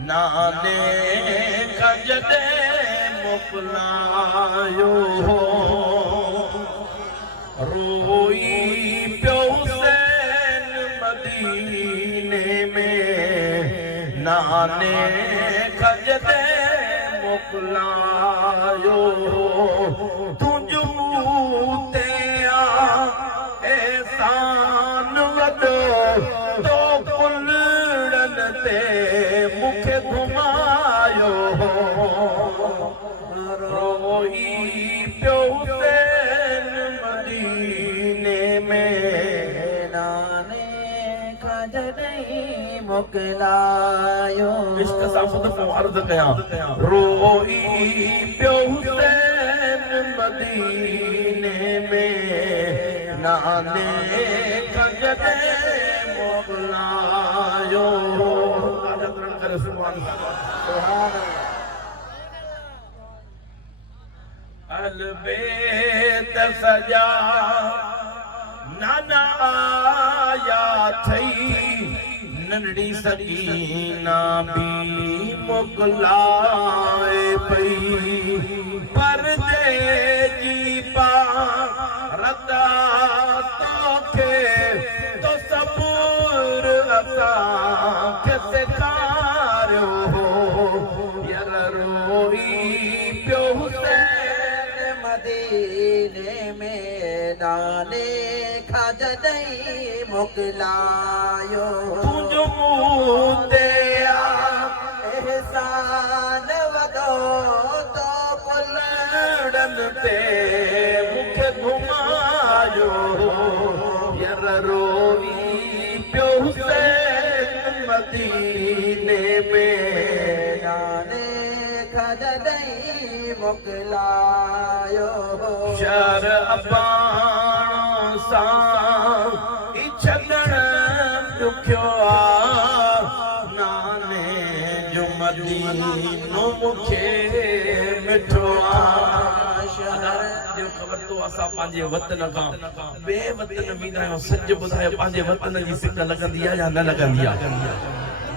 नाने खजदे मोकलायो रोई पियो हुसैन मदीने में नाने खजदे मोकलायो तुझ मूते एहसान वॾो तो कुलड़न ते मुखे घुमायो रोई पियो हुसैन मदीने में नाने खजदई मोकलायो इश्क सां खुद को अर्ज़ कयां रोई पियो हुसैन मदीने में नाने खजदे मोकलायो करे सुभान अलबेत सजा नाना आया थई नंढड़ी सकीना भी मोकलाए पई परदे जी पा रदा तोखे तो सबूर असा के सेखारियो यार रोई पियो हुसैन मदीने में नाने खजदई मोकलायो तुझ मुंह ते एहसान वॾो तो कुलड़न ते मुखे घुमायो यार रोई पियो हुसैन मदीने में नाने खजदई मोकलायो शर अबाणो सां ई छॾण ॾुखियो नाने जो मदीनो मुखे मिठो जो ख़बर तो असां पंहिंजे वतन खां ॿिए वतन वेंदा आहियूं सच ॿुधायो पंहिंजे वतन जी सिक लॻंदी आहे या न लॻंदी आहे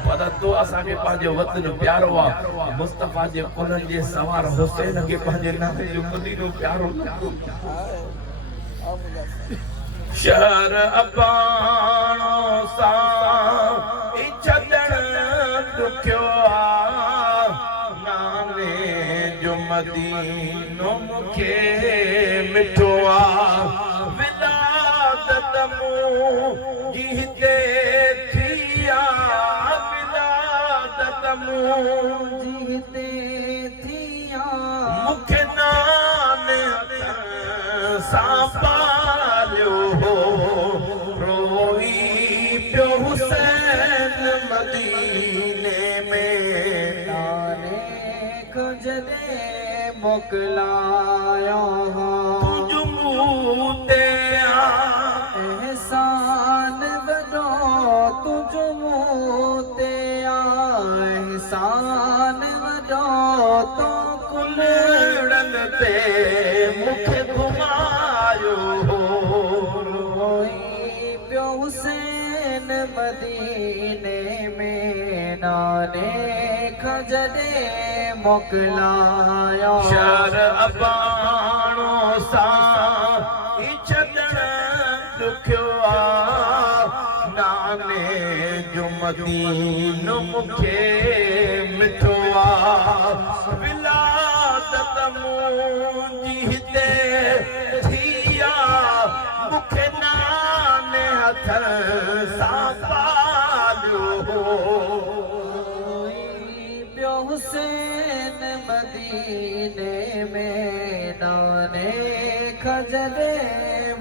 पर तो असांखे पंहिंजो वतन प्यारो आहे मुस्तफ़ा जे कुलनि जे सवार हुसैन खे पंहिंजे नाले जो मदीनो प्यारो शहर अबाणो सां ई छॾण ॾुखियो नाने जो मदीनो मुखे मिठो विलादत मुंहिंजी हिते थी विलादत मुंहिंजी हिते थिया मुखे नाने सां पालियो रोई पियो हुसैन मदीने में नाने खजदे मोकलायो तुझ मुंह ते एहसान वॾो तुझ मुंह ते एहसान वॾो तो कुलड़न ते मुखे घुमायो रोई पियो हुसैन मदीने में नाने खजदे मोकलायो शहर अबाणो सां ई छॾण ॾुखियो नाने जो मदीनो मुखे मिठो विलादत मुंहिंजी हिते थी मुखे नाने हथ सां पालियो पियो हुसैन मदीने में नाने खजदे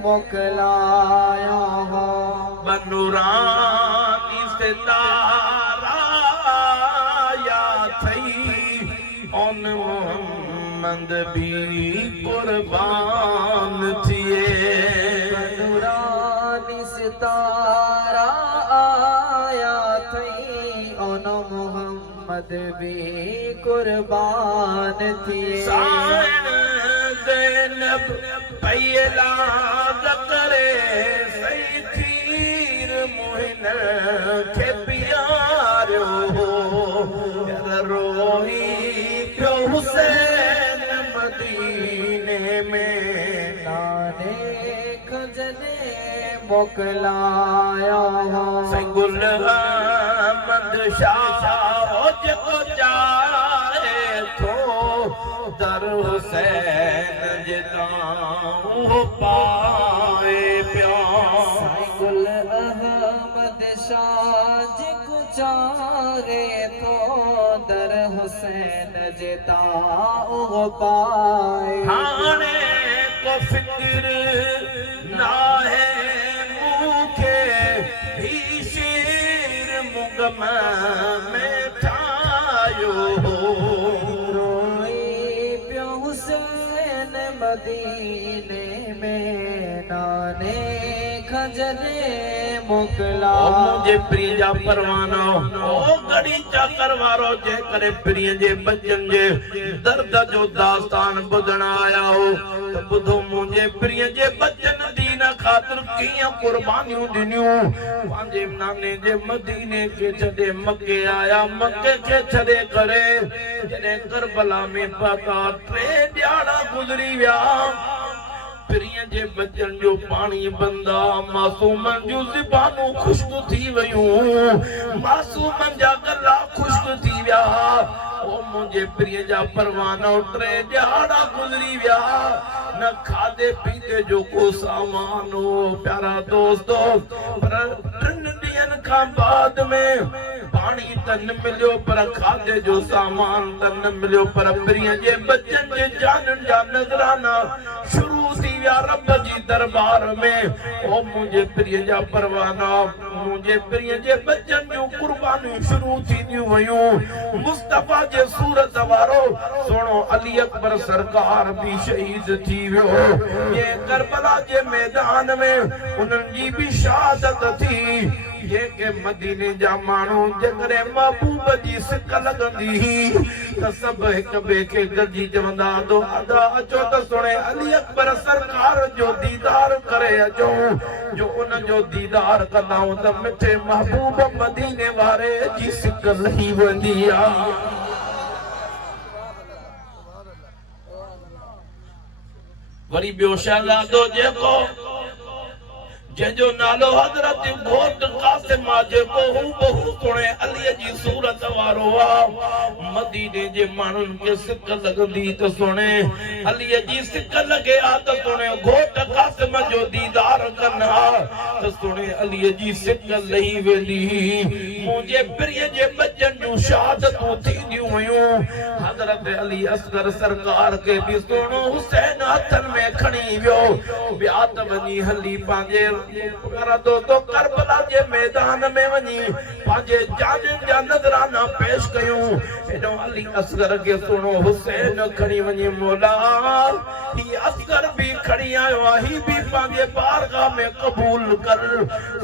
मोकलायो बनूरानी सितारा या थई ओन मोहम्मद भी कुर्बान थिए बनूरानी सितारा आया थई ओन मोहम्मद भी कुर्बान थिए ज़ैनब पयला करे सही थीर मोहिन खे प्यारो मोकलायो गुल अहमद शाह जेको चाहे थो दर हुसैन जिता पाए पियो गुल अहमद शाह जेको चाहे थो दर हुसैन जिता पाए हाणे को फिक्र नाहे मूंखे ही शेर मुगम में ठाहियो रोई पियो हुसैन मदीने में नाने खजले मोकला मुझे प्रिय जा परवाना ओ गड़ी चाकर वारो जे करे प्रिय जे बचन जे दर्द जो दास्तान बुधण आया हो तो बुधो मुझे प्रिय जे बचन दीन खातिर कियां कुर्बानियूं दिनियूं पांजे नाने जे मदीने के छडे मक्के आया मक्के के छडे करे जने करबला में पता 3 ॾियारा गुज़री विया प्रिय जे बचन जो पानी बंदा मासूमन जो ज़बानूं खुश्क थी वयूं मासूमन जा गला खुश्क थी विया ओ मुझे प्रिय जा परवाना 3 ॾियारा गुज़री विया न खाधे पीते जो को सामान हो प्यारा दोस्तो पर 3 ॾींहंनि खां बाद में पानी त न मिलियो पर खाधे जो सामान त न मिलियो पर प्रिय जे बचन जे जानन जा नज़राना शुरू थी विया रब जी दरबार में ओ मुझे प्रिय जा परवाना मुझे प्रिय जे बचन जूं कुर्बानियूं शुरू थींदियूं वयूं मुस्तफा जे सूरत वारो सोणो अली अकबर सरकार भी शहीद थी वियो ये करबला जे मैदान में उन्हनि जी भी शहादत थी जेके मदीने जा माण्हू जेकॾहिं महबूब जी सिक लॻंदी त सभु हिक ॿिए खे गॾिजी चवंदा दादा अचो त सुणे अली अकबर सरकार जो दीदार करे अचो जो उन जो दीदार कंदाऊं त मिठे महबूब मदीने वारे जी सिक लही वेंदी आहे वरी ॿियो शहज़ादो जेको जंहिंजो नालो हज़रत घोट कासिम जेको हू बहु सुणे अलीअ जी सूरत वारो आहे मदीने जे माण्हुनि खे सिक लॻंदी त सुणे अलीअ जी सिक लॻे हा त सुणे घोट कासिम जो दीदार कनि हा त सुणे अलीअ जी सिक लही वेंदी मुंहिंजे प्रिय जे बचन जूं शहादतूं थींदियूं हुयूं हज़रत अली असगर सरकार खे बि सुहिणो हुसैन हथनि में खणी वियो ॿिया त वञी हली पंहिंजे दोस्तो करबला जे मैदान में वञी पंहिंजे जाननि जा नज़राना पेश कयूं हेॾो अली असगर खे सुहिणो हुसैन खणी वञी मौला ही असगर भी खणी आयो आहे ही भी पंहिंजे बारगाह में क़बूल कर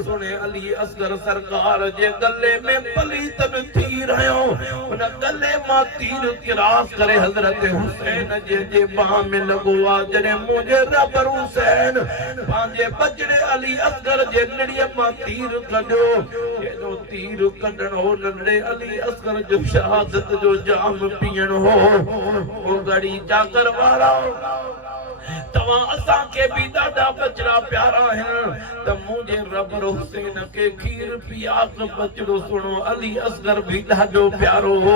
सुणे अली असगर सरकार जे गले में पलीत में थी रहियो उन गले मां तीर किरास करे हज़रत हुसैन जे बाह में लॻो आहे जॾहिं मुंहिंजे रब हुसैन पंहिंजे बचड़े अली असगर जे नड़ीअ मां तीर कढियो हेॾो तीर कढण हो नंढड़े अली असगर जो शहादत जो जाम पीअण हो घड़ी जाकर वारा तव्हां असांखे बि ॾाढा बचड़ा प्यारा आहिनि त मुंहिंजे रब हुसैन खे खीर पियाक बचड़ो सुणो अली असगर बि ॾाढो प्यारो हो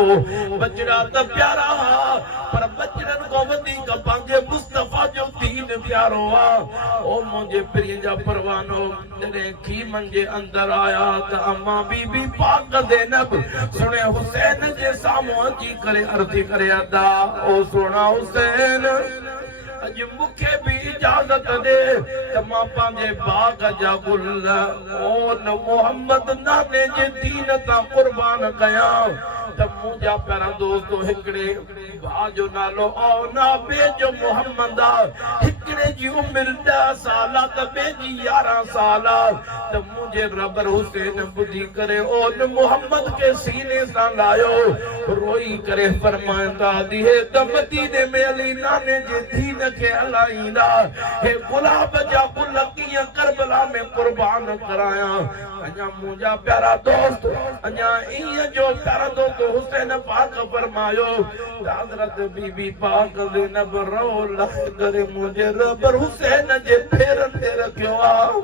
बचड़ा त प्यारा हा पर बचड़नि खां वधीक पंहिंजे मुस्तफा जो दीन प्यारो आहे ओ मुंहिंजे प्रिय जा परवानो जॾहिं खीमनि जे अंदर आया त अम्मा बीबी पाक ज़ैनब सुणे हुसैन जे साम्हूं अची करे अर्ज़ी करे अदा ओ सोना हुसैन अज मुखे भी इजाजत दे त मां पंहिंजे बाग जा गुल ओ न मोहम्मद नाने जे दीन तां कुर्बान कयां त मुंहिंजा प्यारा दोस्तो हिकिड़े भाउ जो नालो औना ॿिए जो मोहम्मद हिकिड़े जी उमिरि 10 साल त ॿिए जी 11 साल त मुंहिंजे रबर हुसैन ॿुधी करे ओ न मोहम्मद खे सीने सां लायो रोई करे फरमाईंदा दिहे त मदीने में अली नाने जे दीन खे हलाईंदा हे गुलाब जा गुल कीअं करबला में कुर्बान कराया अञा मुंहिंजा प्यारा दोस्त अञा ईअं जो प्यारा दोस्त हुसैन पाक फरमायो हज़रत बीबी पाक ज़ैनब रो लख करे मुंहिंजे रब हुसैन जे फेरनि ते रखियो आहे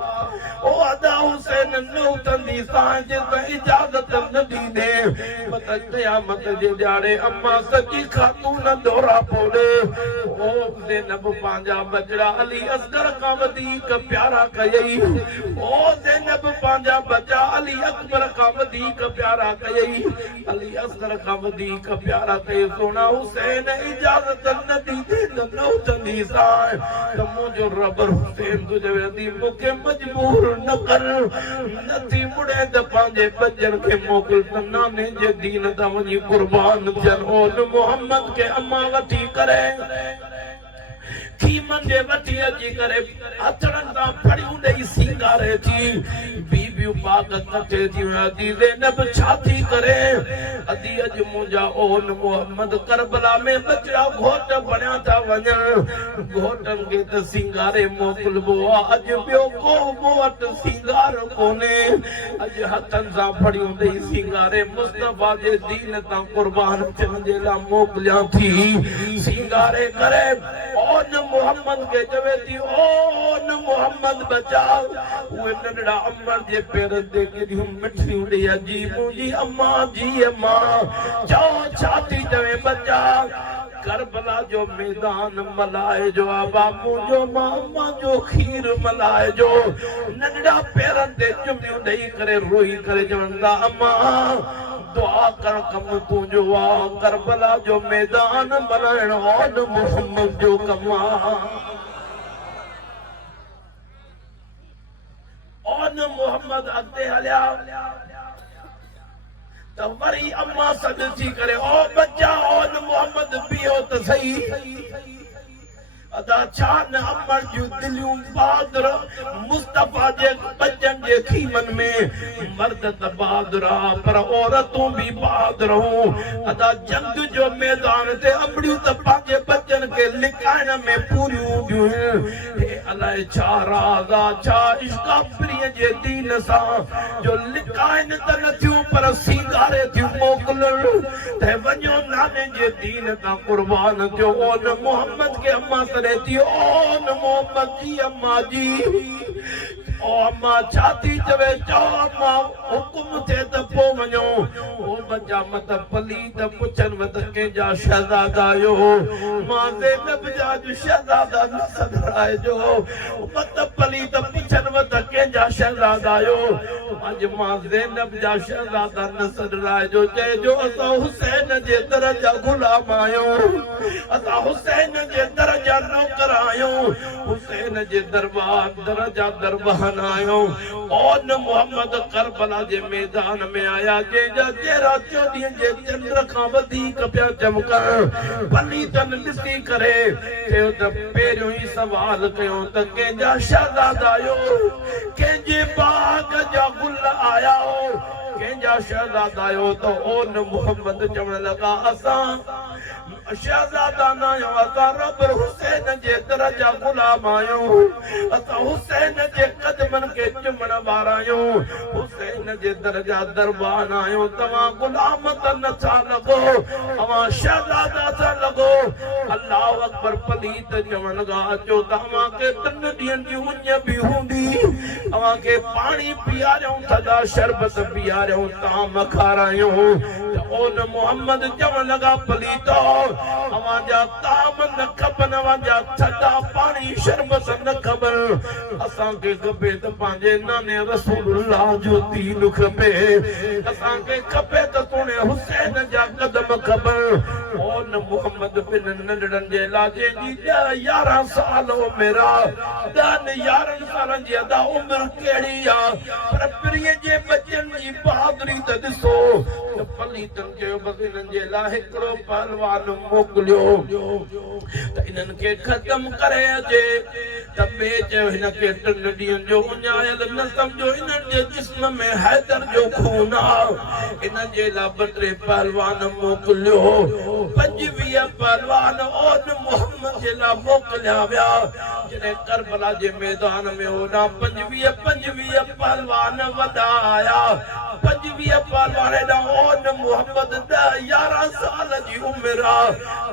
ओ अदा हुसैन न उथंदी सांझ त इजाज़त न ॾींदे मत क़यामत जे ॾियारे अम्मा सची ख़ातून दौरा पोड़े ओ ज़ैनब पंहिंजा बचड़ा अली असगर खां वधीक प्यारा कयई ओ ज़ैनब पंहिंजा बचा अली अकबर खां वधीक प्यारा कयई अली असगर खां वधीक प्यारा कई सोना हुसैन इजाज़त न ॾींदे त न उथंदी सां त मुंहिंजो रब हुसैन तुंहिंजे वेंदी मूंखे मजबूर न कर नथी मुड़े त पंहिंजे बचनि खे मोकिल त नाने जे दीन तां वञी कुर्बान थियनि ओ मोहम्मद खे अम्मा वठी करे खीमन जे वठी अची करे अचड़नि तां फड़ियूं ॾेई सींगारे थी बीबियूं पाक कटे थी अदी ज़ैनब छा थी करे अदी अॼु मुंहिंजा ओन मोहम्मद करबला में बचड़ा घोट बणिया था वञनि घोटनि खे त सींगारे मोकिलबो आहे अॼु ॿियो को मूं वटि सींगार कोन्हे अॼु हथनि सां फड़ियूं ॾेई सींगारे मुस्तफ़ा जे दीन तां कुर्बान थियण जे लाइ मोकिलियां थी सींगारे करे ओन मोहम्मद के चवे थी ओ न मोहम्मद बचा उहे नंढड़ा अमर जे पेरनि ते केॾियूं मिठियूं ॾेई अजी मुंहिंजी अम्मा जी अम्मा चओ छा थी चवे बचा करबला जो मैदान मल्हाए जो बाबू जो मामा जो खीर मल्हाए जो नंढड़ा पेरनि ते चुमियूं ॾेई करे रोई करे चवंदा अम्मा दुआ कर कम तुंहिंजो आहे करबला जो मैदान मल्हाइण और मोहम्मद जो कम आहे और मोहम्मद अॻिते हलिया त वरी अम्मा सॾ थी करे ओ बच्चा और मोहम्मद बीहो त सही अदा छा न अमर जूं दिलियूं बहादुर मुस्तफ़ा जे बचन जे खीमन में मर्द त बहादुर पर औरतूं भी बहादुर हूं अदा जंग जो मैदान ते अमड़ियूं त पंहिंजे बचन खे लिकाइण में पूरियूं हूंदियूं हे अलाए छा राज़ आहे छा इश्क़ प्रिय जे दीन सां जो लिकाइण त नथियूं पर सींगारे थियूं मोकिलण त वञो नाने जे दीन तां कुर्बान थियो ओन मोहम्मद खे अम्मा रहती ओ न मोहम्मद जी अम्मा जी ओ अम्मा छाती चवे चओ अम्मा हुकुम थे त पो वञो ओ बच्चा मत पली त पुछन मत कंहिंजा शहज़ादा आयो मां ज़ैनब जा शहज़ादा न सदराए जो मत पली त पुछन मत कंहिंजा शहज़ादा आयो अॼु मां ज़ैनब जा शहज़ादा न सदराए जो चइजो असां हुसैन जे दर जा गुलाम आहियूं असां हुसैन जे दर जा नौकर आहियूं हुसैन जे दर जा दरबान आहियूं और न मोहम्मद करबला जे मैदान में आया जंहिंजा चेहरा 24 जे चंड खां वधीक पिया चमकण पलीतन ॾिसी करे चयो त पहिरियों ई सवाल कयो त कंहिंजा शहज़ादा आयो कंहिंजे बाग जा गुल आया हो कंहिंजा शहज़ादा आयो त ओ न मोहम्मद चवण लॻा असां शहज़ादा न आहियूं असां रब हुसैन जे दर जा गुलाम आहियूं असां हुसैन जे कदमनि खे चुमण वारा आहियूं हुसैन जे दर जा दरबान आहियूं तव्हां गुलाम त नथा लॻो तव्हां शहज़ादा था लॻो अल्लाह अकबर पलीत चवण लॻा अचो तव्हांखे 3 ॾींहंनि जी उञ बि हूंदी तव्हांखे पाणी पीआरियूं थधा शरबत पीआरियूं ताम खारायूं त ओन मोहम्मद चवण लॻा पलीतो अवांजा ताम न खपन अवांजा थधा पानी शरबत न खपन असांखे खपे त पंहिंजे नाने रसूलुल्लाह जो दीन खपे असांखे खपे त तोणे हुसैन जा कदम खपन और मोहम्मद बिन नंढड़नि जे लाजे जी 11 साल हो मेरा 11 सालनि जी अदा उम्र कहिड़ी आहे पर प्रिय जे बचनि जी बहादुरी त ॾिसो त पलीतनि चयो बस हिननि जे लाइ हिकिड़ो पहलवान मोकिलियो त इन्हनि खे ख़त्म करे अचे त ॿिए चयो हिन खे 3 ॾींहंनि जो उञायल न सम्झो इन्हनि जे जिस्म में हैदर जो खून आहे इन जे लाइ 2-3 पहलवान मोकिलियो 25 पहलवान ओन मोहम्मद जे लाइ मोकिलिया विया जॾहिं करबला जे मैदान में होॾां 25 पहलवान वॾा आया 25 पहलवान हेॾां ओन मोहम्मद 10-11 साल जी उमिरि आहे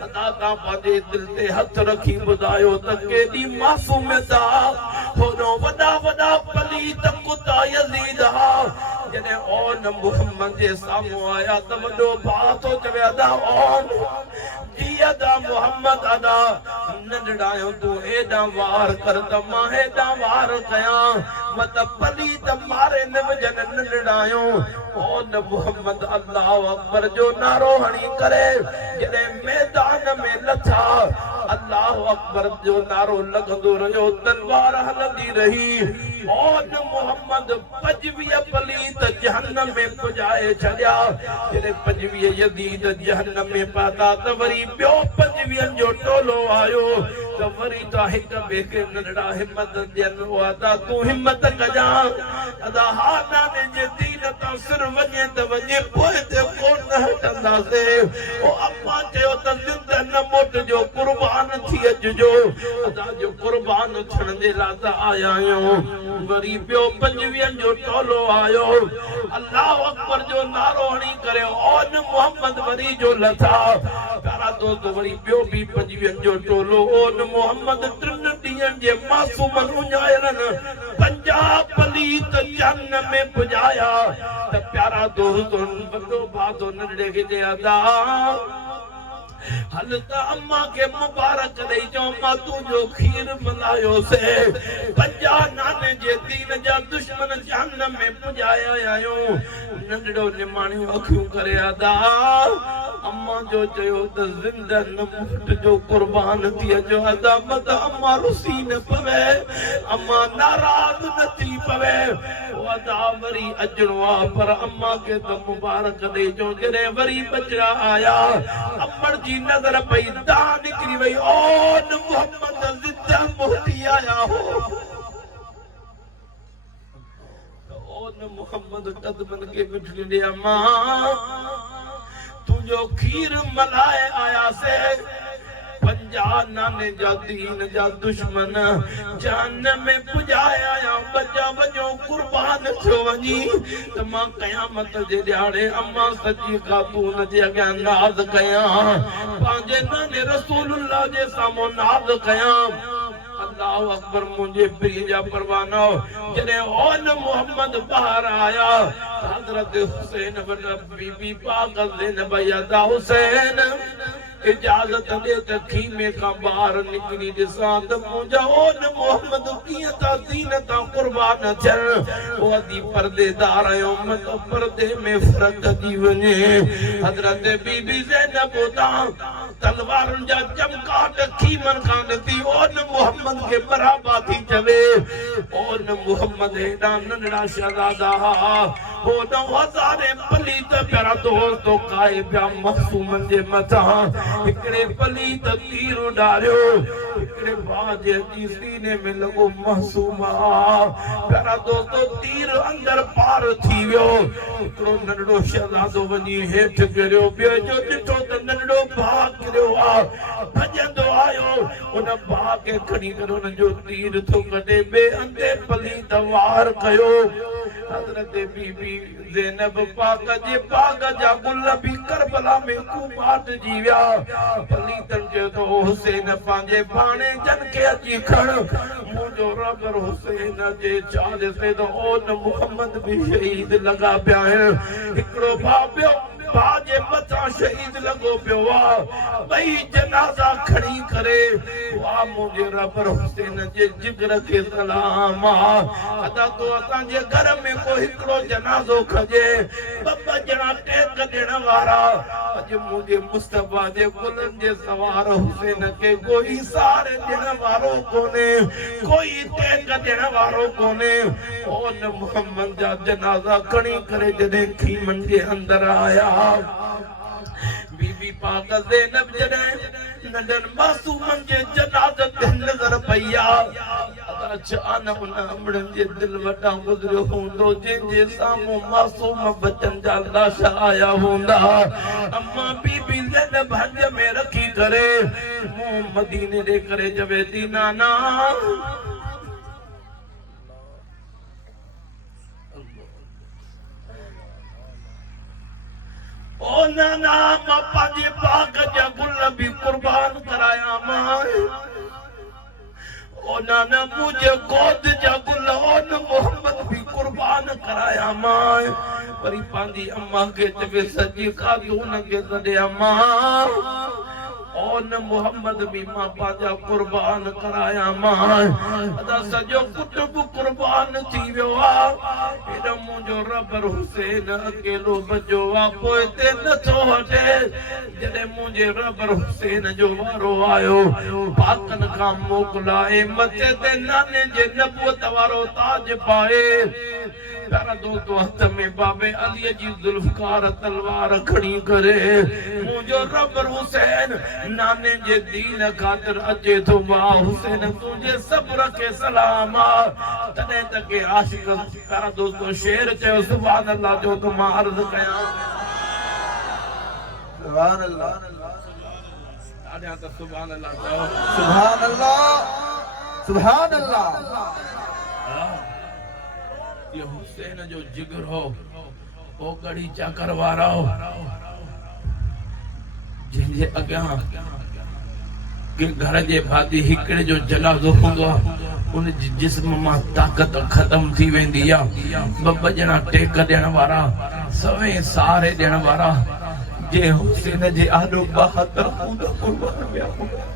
अदा तां पंहिंजे दिलि ते हथ रखी ॿुधायो त केॾी मासूमियत आहे होॾो वॾा पलीत कुता यज़ीद जॾहिं ओन मोहम्मद जे साम्हूं आया त वॾो भाउ थो चवे अदा ओन जी अदा मोहम्मद अदा नंढड़ायो तूं हेॾां वार कर त मां हेॾां वार कयां मत पलीत मारे न वञनि नंढड़ायो ओन मोहम्मद अल्लाह अकबर जो नारो हणी करे जॾहिं मैदान में लथा अल्लाह अकबर जो नारो लॻंदो रहियो तलवार हलंदी रही ओन मोहम्मद 25 पलीत जहन्नम में पुॼाए छॾिया जॾहिं 25 यज़ीद जहन्नम में पहुता त वरी ॿियो 25 जो टोलो आयो त वरी त हिक ॿिए खे नंढड़ा हिम्मत ॾियनि अदा तूं हिम्मत कजां अदा हा नाने जे दीन तां सिर वञे त वञे पोइ ते कोन हटंदासीं ओ अम्मा चयो त ज़िंदह न मोटिजो कुर्बान थी अचिजो अदा जो कुर्बान थियण जे लाइ त आया आहियूं वरी ॿियो 25 जो टोलो आयो अल्लाह अकबर जो नारो हणी करे ओन मोहम्मद वरी जो लथा प्यारा दोस्त वरी ॿियो बि 25 जो टोलो ओन मोहम्मद 3 ॾींहंनि जे मासूमन उञायलनि 50 पलीत जहन्नम में पुॼाया त प्यारा दोस्त वॾो भाउ तो नंढड़े खे चए अदा हल त अम्मा के मुबारक ॾेई चओ अम्मा तुंहिंजो खीर मल्हायो से 50 नाने जे दीन जा दुश्मन जहन्नम में पुॼाया आहियूं नंढड़ो निमाणियूं अखियूं करे अदा अम्मा जो चयो त ज़िंदह न मोटिजो कुर्बान थी अचो अदा मत अम्मा रुसी न पवे अम्मा नाराज़ न थी पवे अदा वरी अचणो आहे पर अम्मा के त मुबारक ॾेई चओ जॾहिं वरी बचड़ा आया अम्मड़ जी नज़र पई दाह निकिरी वई ओन मोहम्मद ज़िंदह मोटी आया हो ओन मोहम्मद कदमन के बिठड़ी ॾे अम्मा तुझो खीर मलाए आया से 50 नाने जा दीन जा दुश्मन जहन्नम में पुॼाया या बचा वञो कुर्बान थियो वञी त मां क़यामत जे ॾियारे अम्मा सची खातून जे अॻियां नाज़ कयां पंहिंजे नाने रसूलुल्लाह जे साम्हूं नाज़ कयां अल्लाह अकबर मुझे प्रिय जा परवाना जॾहिं ओन मोहम्मद ॿाहिरि आया हज़रत हुसैन वॾा बीबी पाक ज़ैनब अदा हुसैन इजाज़त दे त खीमे खां ॿाहिरि निकिरी ॾिसां त मुंहिंजा ओन मोहम्मद कीअं था दीन तां कुर्बान थियनि उहो अदी परदेदार आहियो मत परदे में फ़र्क़ थी वञे हज़रत बीबी ज़ैनब उतां तलवारुनि जा चमकाट खीमनि खां ॾिसी ओन मोहम्मद खे बराबा थी चवे ओन मोहम्मद हेॾा नंढड़ा शहज़ादा हो 9000 पलीत प्यारा दोस्तो काए पिया मासूमनि जे मथां हिकिड़े पलीत तीर उॾारियो हिकिड़े भाउ जे सीने में लॻो मासूम प्यारा दोस्तो तीर अंदर पार थी वियो हिकिड़ो नंढड़ो शहज़ादो वञी हेठि किरियो ॿियो जो ॾिठो त नंढड़ो भाउ किरियो आहे भॼंदो आयो उन भाउ खे खणी करे हुन जो तीर थो कढे ॿिए हंधि पलीत वार कयो हज़रत बीबी ज़ैनब पाक जे बाग जा गुल भी करबला में कुमाट जी विया पलीतन जो तो हुसैन पंहिंजे भाणे जन खे अची खण मुंहिंजो रबर हुसैन जे चाल से तो ओन मोहम्मद भी शहीद लॻा पिया आहिनि हिकिड़ो भाउ ॿियो भाउ जे मथां शहीद लॻो पियो आहे ॿई जनाज़ा खणी करे वाह मुंहिंजे रबर हुसैन जे जिगर खे सलाम अदा तो असांजे घर में को हिकिड़ो जनाज़ो खजे ॿ ॼणा टेक ॾियण वारा अॼु मुंहिंजे मुस्तफ़ा जे गुलनि जे सवार हुसैन खे कोई सार ॾियण वारो कोन्हे कोई टेक ॾियण वारो कोन्हे ओन मोहम्मद जा जनाज़ा खणी करे जॾहिं खीमनि जे अंदर आया बीबी पाक ज़ैनब जॾहिं नंढनि मासूमनि जे जनाज़नि ते नज़र पई आहे अचानक उन अमड़नि जे दिलि वटां गुज़रियो हूंदो जंहिंजे साम्हूं मासूम बचनि जा लाशा आया हूंदा अम्मा बीबी ज़ैनब हंज में रखी करे मुंहुं मदीने ॾे करे चवे थी नाना ओ नाना मां पंहिंजे बाग जा गुल बि कुर्बान कराया मां ओ नाना मुझे गोद जा गुल ओन मोहम्मद भी कुर्बान कराया मां वरी पंहिंजी अम्मा खे चवे सॼी खाधो हुनखे सॾे अम्मा ओन मोहम्मद भी मां पंहिंजा कुर्बान कराया मां अदा सॼो कुटुंब कुर्बान थी वियो आहे एॾो मुंहिंजो रबर हुसैन अकेलो बचो आहे पोइ ते नथो हटे जॾहिं मुंहिंजे रबर हुसैन जो वारो आयो पाकनि खां मोकिलाए मथे ते नाने जे नबूअत वारो ताज पाए प्यारा दोस्तो हथ में बाबे अलीअ जी ज़ुल्फ़कार तलवार खणी करे मुंहिंजो रबर हुसैन नाने जे दीन ख़ातिर अचे थो वाह हुसैन तुंहिंजे सब्र खे सलाम आहे तॾहिं त के आशिक़ प्यारा दोस्तो शेर चयो सुभान अल्लाह जो त मां अर्ज़ कयां सुभान अल्लाह ॾाढा त सुभान अल्लाह चओ सुभान अल्लाह सुभान अल्लाह ये हुसैन जो जिगर हो ओ कड़ी चाकर वारा हो जिनजे अॻियां के घर जे भाती हिकिड़े जो जनाज़ो हूंदो आहे उन जी जिस्म मां ताक़त ख़त्म थी वेंदी आहे ॿ ॼणा टेक ॾियण वारा सवे सहारे ॾियण वारा जे हुसैन जे आॾो बहादुर हूंदो कुर्बान विया हूंदा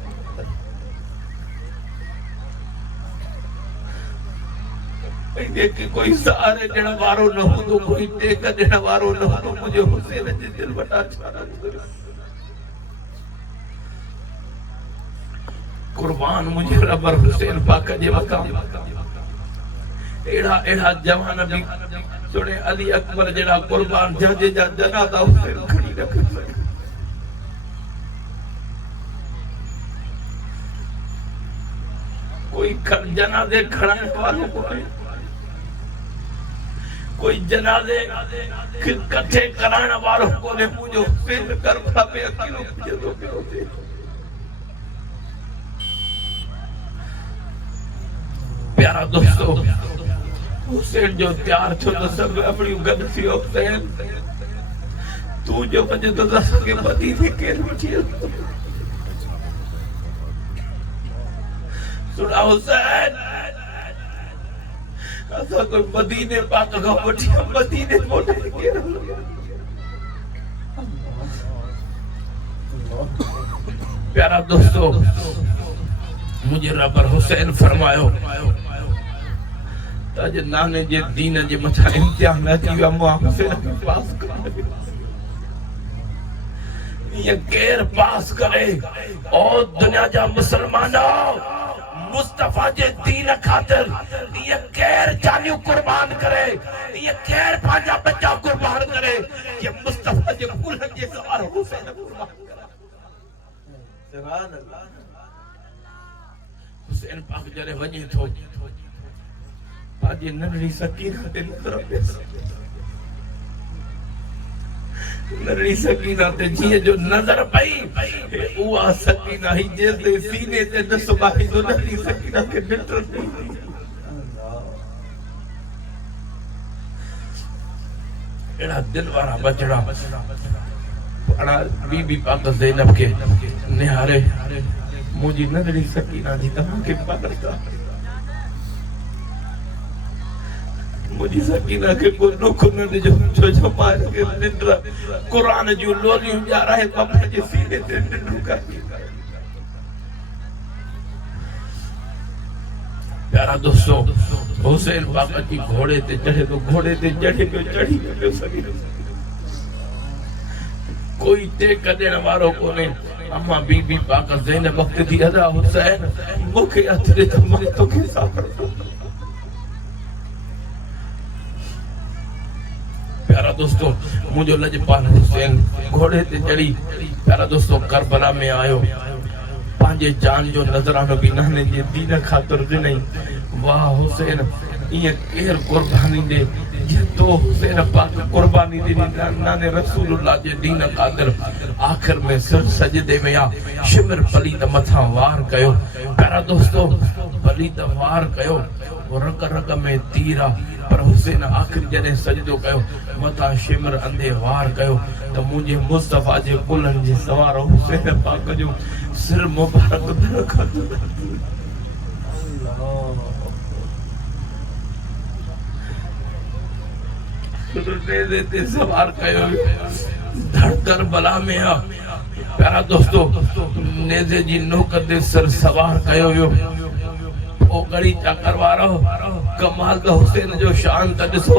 कोई सहारे ॾियण वारो न हूंदो कोई टेक ॾियण वारो न हूंदो मुंहिंजे हुसैन जे दिलि वटां छा कुर्बान मुझे रबर हुसैन पाक जे वक़्त एड़ा जवान भी सुने अली अकबर जड़ा कुर्बान जाजे जा जनाज़ा हुसैन खड़ी रख सके कोई जनाज़े खड़ाने वालो कोई जनाज़े इकट्ठे कराने वालो कोने मुझे हुसैन करबला में अकेलो जदो पियो प्यारा दोस्तों हुसैन जो प्यार छो तो सब अपनी गद थी हुसैन तू जो वजह तो दस के पति थे के सुना हुसैन असा कोई मदीने पाक का बटिया मदीने मोटे के प्यारा दोस्तों मुझे रबर हुसैन फरमायो ताज नाने जे दीन जे मथा इम्तिहान अची विया मां हुसैन खे पास करे ये केर पास करे ओ दुनिया जा मुसलमानो मुस्तफा जे दीन खातिर ये केर जानियो कुर्बान करे ये केर पांजा बच्चा कुर्बान करे ये मुस्तफा जे कुल जे सवार हुसैन कुर्बान करे सुभान अल्लाह हुसैन पाक जरे वञे थो पाजी नंढड़ी सकीना ते नज़र नंढड़ी सकीना ते जीअं जो नज़र पई उहा सकीना ही जेसिताईं सीने ते न सुभाई तो नंढड़ी सकीना खे ॾिठो अहिड़ा दिल वारा बचड़ा पाणा बीबी पाक ज़ैनब खे निहारे मुझी नंढड़ी सकीना जी तव्हांखे पागल मुझी सकीना के को दुख न दे जो जो मार के निंद्रा कुरान जो लोलियों जा रहा है बाबा के सीने ते निंद्रू कर प्यारा दोस्तों हुसैन पाक की घोड़े ते चढ़े तो घोड़े ते चढ़े तो चढ़ी तो सकीना कोई टेक देण वारो कोने अम्मा बीबी पाक ज़ैनब वक्त दी अदा हुसैन मुखे अथरे तो मैं तो के साथ प्यारा दोस्तों मुझे लजपाल हुसैन घोड़े ते चढ़ी प्यारा दोस्तों करबला में आयो पांजे जान जो नजरानो भी नाने जे दीन खातिर ॾिनई वाह हुसैन ये केर कुर्बानी दे ये तो हुसैन पाक कुर्बानी दी नाने रसूलुल्लाह जे दीन खातिर आखिर में सिर सजदे में या शिमर पली द मथा वार कयो प्यारा दोस्तों पली द वार कयो रग रग में तीरा पर हुसैन आखिर जने सजदो कयो मथा शिमर अंधे वार कयो त मुझे मुस्तफा जे कुलन जे सवार हुसैन पाक जो सिर मुबारक दर खातिर देते सवार कयो धड़कर बला में आ प्यारा दोस्तों नेज़े जी नोक दे सर सवार कयो वियो ओ गड़ी चक्कर वारो कमाल द हुसैन जो शान त ॾिसो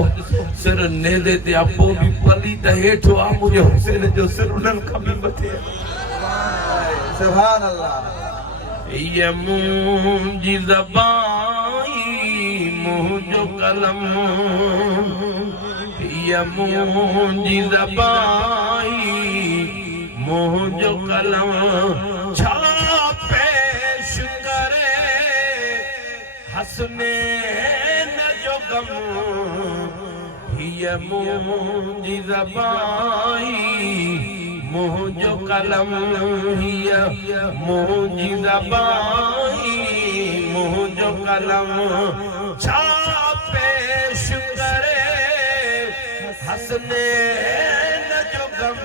सिर नेज़े ते अपो भी पली त हेठो आ मुझे हुसैन जो सिर उन्हनि खां बि मथे सुभान अल्लाह ये मुंहिंजी ज़बानी मुंहिंजो कलम ये मुंहिंजी ज़बानी मुंहिंजो कलम छा पेश करे हसनैन जो गम ये मुंहिंजी ज़बानी मुंहिंजो कलम ये मुंहिंजी ज़बानी मुंहिंजो कलम छा पेश करे हसनैन जो गम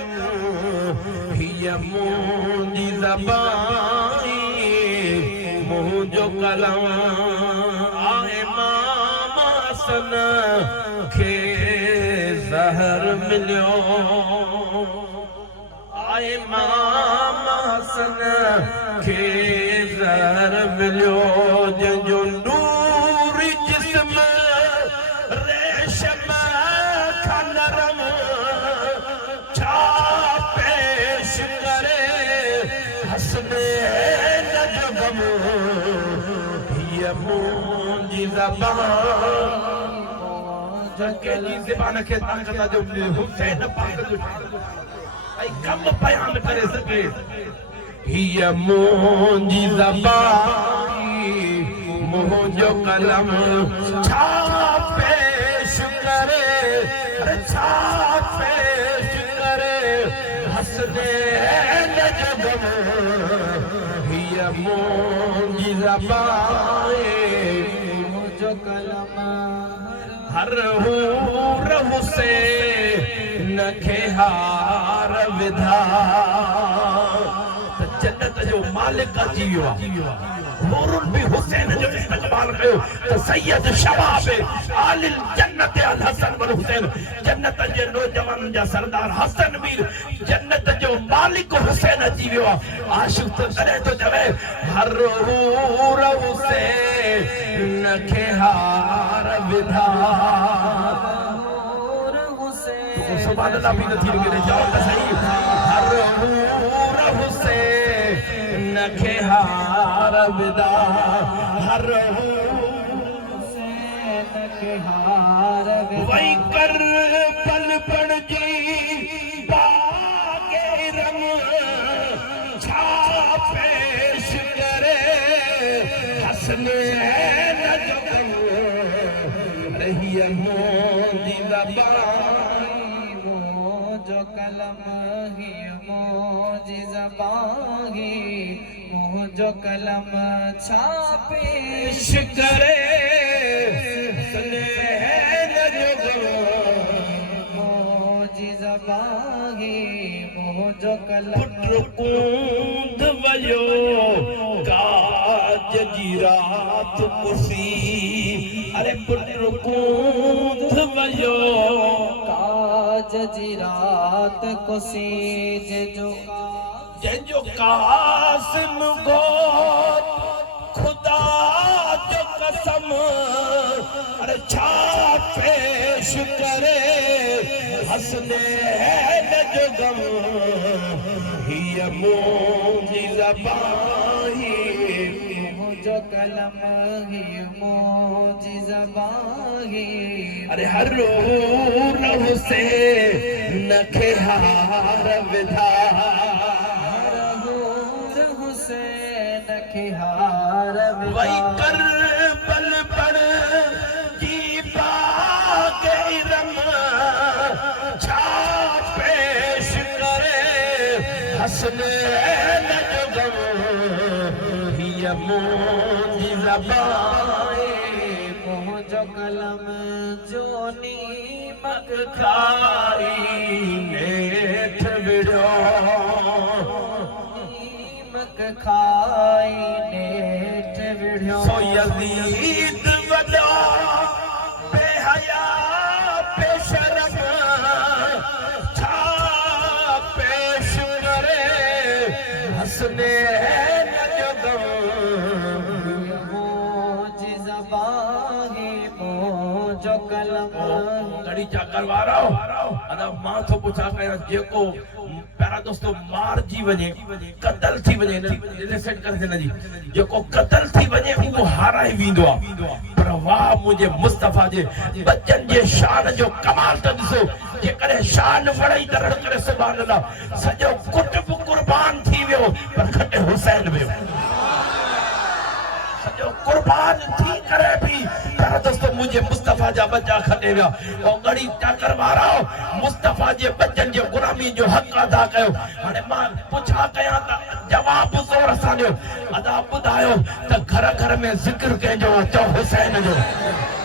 ये मुंहिंजी ज़बानी मुंहिंजो कलम आहे इमाम हसन खे ज़हर मिलियो आहे इमाम हसन खे ज़हर मिलियो जंहिंजो नूर जिस्म रेशम नरम छा पेश करे हसनैन जो गम ये मुंहिंजी ज़बान केजी ज़बान खे ताक़त जो हुसैन पाक जो ऐं कम बयान करे सके ये मुंहिंजी ज़बानी मुंहिंजो कलम छा पेश करे छा पेश करे हसनैन जो गम ये मुंहिंजी ज़बानी मुंहिंजो कलम हर हूर हुसैन खे हार विधा त जन्नत जो मालिक अची वियो आहे नूरुन भी हुसैन जो इस्तक़बाल कयो त सैयद शबाब आलिल जन्नत अल हसन व हुसैन जन्नत जे नौजवान जा सरदार हसन मीर जन्नत जो मालिक हुसैन अची वियो आहे आशिक़ त तॾहिं थो चवे हर हूर हुसैन खे हार विधा सुभान अल्लाह भी नथी लगे जाओ त सही हर हूर हुसैन खे हार विदा हर हुसैन खे हार विदा वही कर पल पड़ जी बागे रम छा पेश करे हसनैन जो गम रही मोदी ज़बानी मुंहिंजो कलम ही मुंहिंजी ज़बानी मुंहिंजो कलम छा पेश करे हसनैन जो गम मुंहिंजी ज़बानी मुंहिंजो कलम पुट कूंद वयो काज जी रात पुसी अरे पुट कूंद वयो काज जी रात कुसी जंहिंजो कासिम गो खुदा जो कसम अरे छा पेश करे हसनैन जो गम हीअ मुंहिंजी ज़बानी जो कलम ही मोजिज़ा बाही। अरे हर रूह से नखे हार विधा, रूह से नखे हार वही करबल पर की बागे रम छा पेश करे हसनैन जो गम हिय मोजिज़ा बाही। मोह जो कलम जो नीमक खाई नेठ विड़ो, नीमक खाई नेठ विढ़ियो। सो यज़ीद वॾा बेहया बेशरम छा पेश करे हसनैन जो गम। मोजिज़ा बाही मोह जो कलम घड़ी चक्कर वारो अदा मां थो पुछा कया जेको प्यारा दोस्तों मार जी वने कतल थी वने ने सेट कर देना जी जेको कतल थी वने वो हाराए विंदो आ। पर वाह मुझे मुस्तफा जे बच्चन जे शान जो कमाल त दिसो जे करे शान वड़ई तरह करे सुभान अल्लाह सजो कुटुंब कुर्बान थी वियो पर खटे हुसैन वियो सजो कुर्बान थी करे भी प्यारा दोस्तों मुझे मुस्तफा जा बच्चा खटे विया और गड़ी टाकर मारो मुस्तफा जे बच्चन जे गुलामी जो हक अदा कयो। हाने मां पुछा कया त जवाब जोर सां ॾियो अदा ॿुधायो त घर घर में ज़िक्र कंहिंजो आहे चओ हुसैन जो।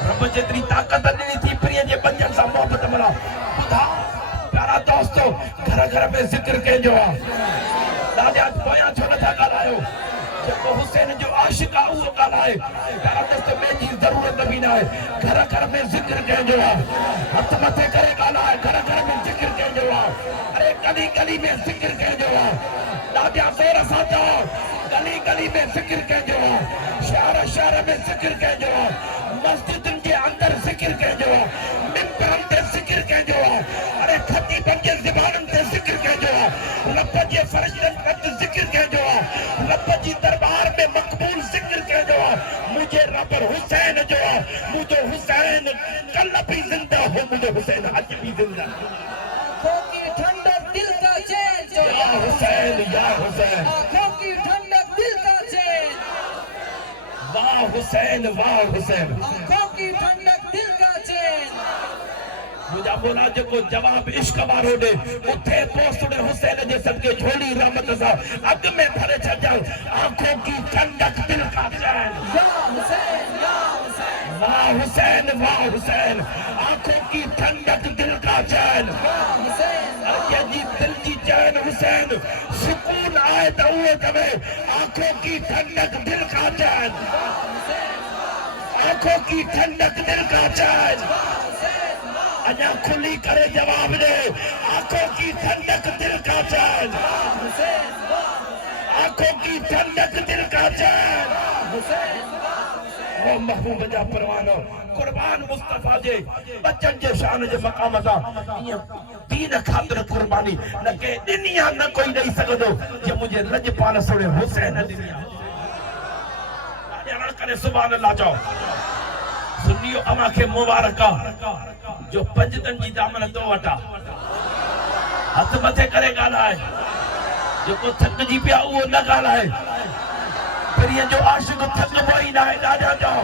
रब जेतिरी ताक़त ॾिनी थी प्रिय जे बच्चन सां मोहबत मिला ॿुधाओ प्यारा दोस्तों घर घर में ज़िक्र कंहिंजो आहे ॾाढा पोयां छो नथा ॻाल्हायो जेको हुसैन जो आशिक आहे उहो ॻाल्हाए। प्यारा दोस्तों पंहिंजी ज़रूरत बि न आहे घर घर में ज़िक्र कंहिंजो आहे हथ मथे करे ॻाल्हाए घर घर में ज़िक्र कंहिंजो आहे। अरे गली गली में ज़िक्र कंहिंजो आहे ॾाढा ज़ोर सां चओ गली गली में ज़िक्र कंहिंजो आहे शहर शहर में ज़िक्र कंहिंजो आहे मस्जिदुनि जे अंदरि ज़िक्र कंहिंजो आहे मिंबरनि ते ज़िक्र कंहिंजो आहे। अरे ख़तीबनि जे ज़बाननि ते ज़िक्र कंहिंजो आहे रब जे फ़रिश्तनि ते ज़िक्र कंहिंजो आहे रब जी दरबार में मक़बूल ज़िक्र कंहिंजो आहे। मुझे रब हुसैन जो आहे मुझो हुसैन कल भी ज़िंदा हो मुझो हुसैन अज भी ज़िंदा। आँखों की ठंडक दिल का चैन जो या हुसैन या हुसैन आँखों की ठंडक दिल का चैन। वाह हुसैन वाह हुसैन आँखों की ठंडक दिल का चैन। मुझा बोला जेको जवाब इश्क वारो ॾे उथे पोसड़े हुसैन जे सदके झोली रहमत सां अग में भरे छॾियो आंखों की ठंडक दिल का चैन। या हुसैन या हुसैन वाह हुसैन वाह हुसैन आंखों की ठंडक दिल का चैन। या हुसैन जी दिल जी चैन हुसैन सुकून आए तो वो तवे आंखों की ठंडक दिल का चैन आंखों की ठंडक दिल का चैन। अजा खुली करे जवाब दे आंखों की ठंडक दिल का चैन आंखों की ठंडक दिल का चैन। ओ महबूब जा परवानो कुर्बान मुस्तफा जे बच्चन जे शान जे मकाम ता दीन खातिर कुर्बानी न के दुनिया न कोई दे सकदो जे मुझे लजपाल सोने हुसैन दुनिया ॾियण करे सुभान अल्लाह चओ सुनियो अमा के मुबारका जो पंजतन जी दामन तो वटा हथ मथे करे ॻाल्हाए जेको थकिजी पिया उहो न ॻाल्हाए प्रिय जो आशिक़ थकबो ई न आहे ॾाढा चओ